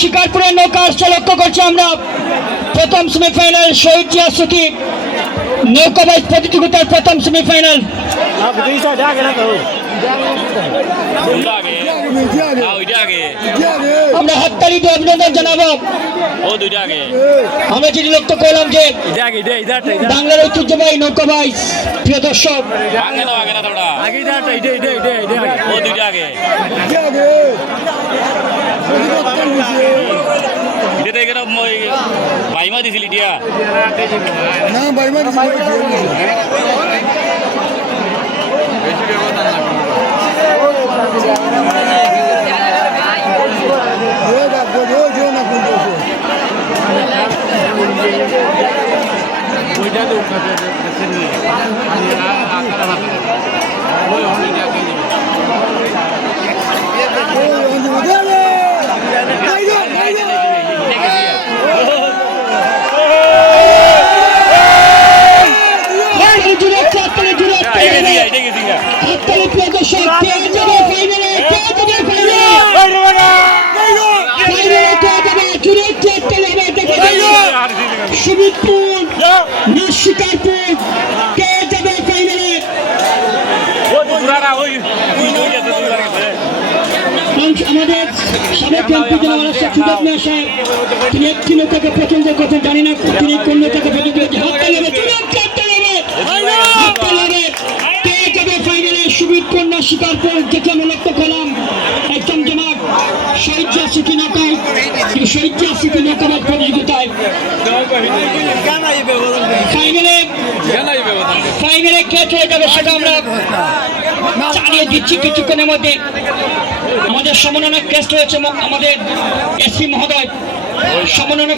শিকারপুরের নৌকা আসছে লক্ষ্য করছি আমরা। প্রথম সেমিফাইনাল শহীদ জিয়া স্মৃতি নৌকাবাজ প্রতিযোগিতার প্রথম সেমিফাইনাল। আমরা হাততালি দিয়ে অভিনন্দন জানাবো। আমরা যেটি লক্ষ্য করলাম যে বাংলার ঐতিহ্যবাহী নৌকাবাজ প্রিয় দর্শক বাইমা দিছিল ইডিয়া না বাইমা শিবিরপুর শিকারপুর কে যাবে ফাইনালে? আমাদের সাবেক এমপি জনাব সুজাত মিয়া সাহেব তিনি একটি নৌকাকে পছন্দ করছেন, জানি না তিনি কোন নৌকাকে পছন্দ করছেন। কে যাবে ফাইনালে? শিবিরপুর না শিকারপুর? যেটি আমরা লক্ষ্য করলাম একদম জনাব শহীদ জিয়া স্মৃতি নৌকায় শহীদ জিয়া স্মৃতি নৌকাবাজ প্রতিযোগিতায় ফাইনালে কে চলে যাবে সেটা আমরা জানিয়ে দিচ্ছি কিছুক্ষণের মধ্যে। আমাদের সমন্বয় ক্রেস্ট রয়েছে আমাদের এসপি মহোদয় সমন্বয়